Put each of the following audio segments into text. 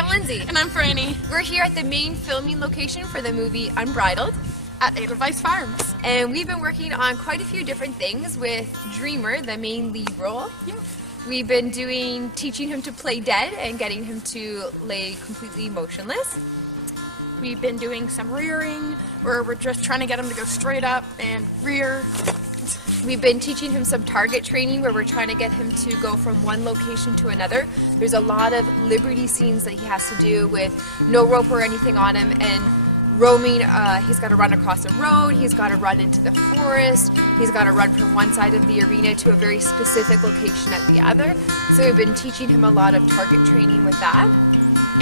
I'm Lindsay. And I'm Franny. We're here at the main filming location for the movie Unbridled At Edelweiss Farms. and we've been working on quite a few different things with Dreamer, the main lead role. Yes. We've been teaching him to play dead and getting him to lay completely motionless. We've been doing some rearing, where we're just trying to get him to go straight up and rear. We've been teaching him some target training where we're trying to get him to go from one location to another. There's a lot of liberty scenes that he has to do with no rope or anything on him, and roaming. He's got to run across a road, he's got to run into the forest, he's got to run from one side of the arena to a very specific location at the other. So we've been teaching him a lot of target training with that.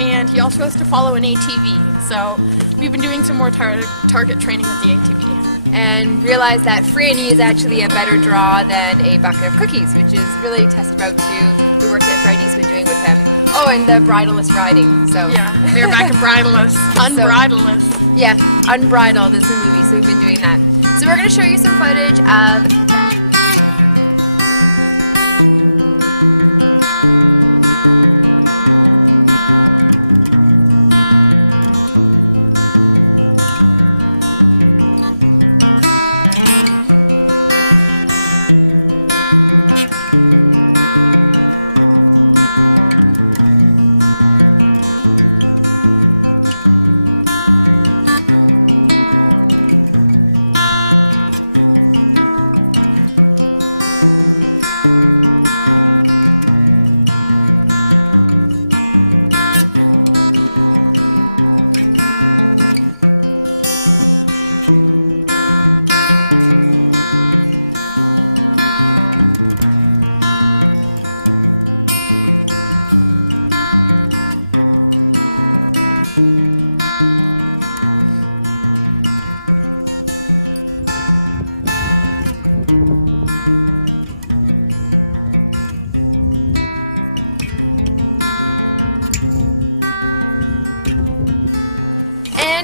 And he also has to follow an ATV. So we've been doing some more target training with the ATV. And realized that Franny is actually a better draw than a bucket of cookies, which is really a testament to the work that Franny's been doing with them. Oh, and the bridleless riding. So Yeah, they're back at bridleless. Unbridleless. yeah, Unbridled is the movie, so we've been doing that. So we're going to show you some footage of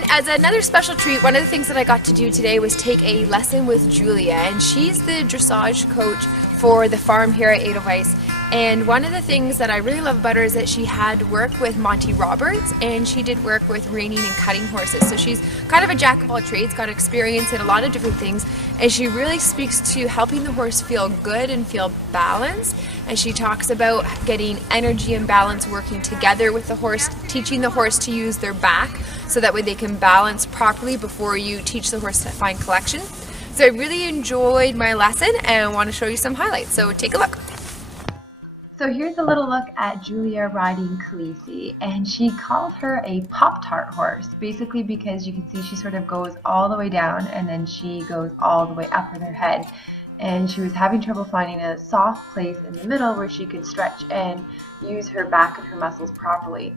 As another special treat, one of the things that I got to do today was take a lesson with Julia, and she's the dressage coach for the farm here at Edelweiss. And one of the things that I really love about her is that she had worked with Monty Roberts, and she did work with reining and cutting horses. So she's kind of a jack of all trades, got experience in a lot of different things, and she really speaks to helping the horse feel good and feel balanced. And she talks about getting energy and balance working together with the horse, teaching the horse to use their back so that way they can balance properly before you teach the horse to find collection. So I really enjoyed my lesson and I want to show you some highlights, so take a look. So here's a little look at Julia riding Khaleesi, and she called her a Pop-Tart horse, basically because you can see she sort of goes all the way down and then she goes all the way up in her head. And she was having trouble finding a soft place in the middle where she could stretch and use her back and her muscles properly.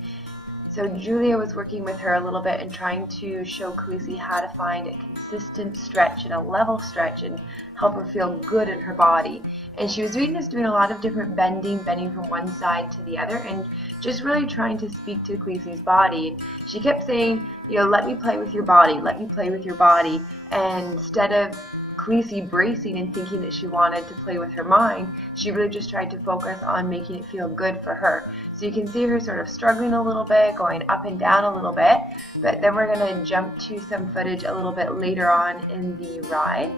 So Julia was working with her a little bit and trying to show Khaleesi how to find a consistent stretch and a level stretch and help her feel good in her body. And she was doing a lot of different bending from one side to the other, and just really trying to speak to Khaleesi's body. She kept saying, you know, let me play with your body, let me play with your body. And instead of Khaleesi bracing and thinking that she wanted to play with her mind, she really just tried to focus on making it feel good for her. So you can see her sort of struggling a little bit, going up and down a little bit, but then we're going to jump to some footage a little bit later on in the ride.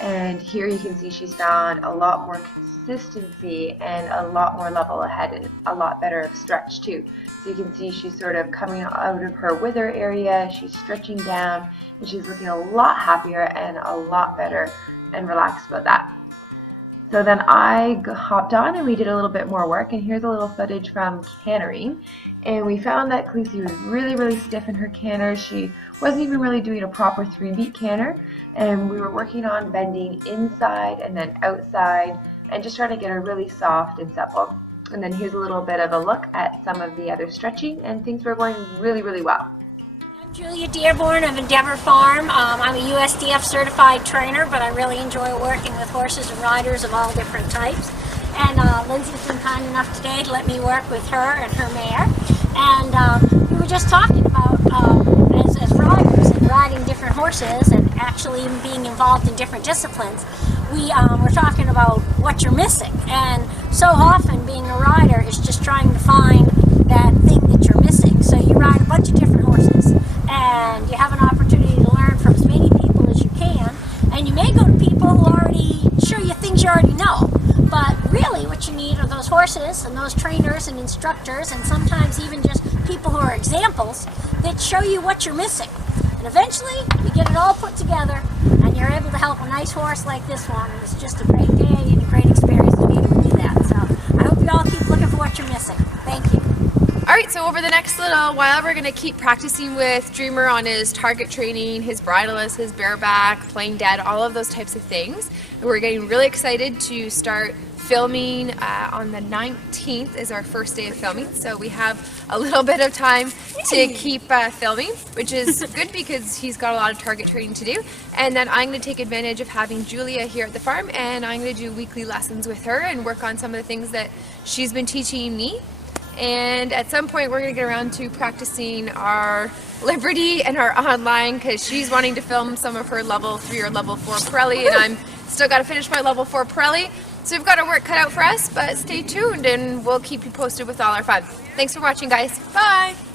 And here you can see she's found a lot more consistency and a lot more level ahead and a lot better of stretch too. So you can see she's sort of coming out of her wither area, she's stretching down, and she's looking a lot happier and a lot better and relaxed about that. So then I hopped on and we did a little bit more work, and here's a little footage from cantering. And we found that Khaleesi was really stiff in her canter. She wasn't even really doing a proper 3-beat canter, and we were working on bending inside and then outside and just trying to get her really soft and supple. And then here's a little bit of a look at some of the other stretching, and things were going really well. Julia Dearborn of Endeavor Farm. I'm a USDF certified trainer, but I really enjoy working with horses and riders of all different types. And Lindsay's been kind enough today to let me work with her and her mare. And we were just talking about as riders and riding different horses and actually even being involved in different disciplines, we're talking about what you're missing. And so often being a rider is just trying to find that thing that you're missing. So instructors and sometimes even just people who are examples that show you what you're missing. And eventually, you get it all put together and you're able to help a nice horse like this one. And it's just a great day and a great experience to be able to do that. So I hope you all keep looking for what you're missing. Thank you. Alright, so over the next little while, we're going to keep practicing with Dreamer on his target training, his bridleless, his bareback, playing dead, all of those types of things. And we're getting really excited to start filming on the 19th is our first day of filming, so we have a little bit of time to keep filming, which is good because he's got a lot of target training to do. And then I'm going to take advantage of having Julia here at the farm, and I'm going to do weekly lessons with her and work on some of the things that she's been teaching me. And at some point we're going to get around to practicing our Liberty and our online, because she's wanting to film some of her level 3 or level 4 Pirelli, and I'm still got to finish my level 4 Pirelli. So we've got our work cut out for us, but stay tuned and we'll keep you posted with all our fun. Thanks for watching, guys. Bye!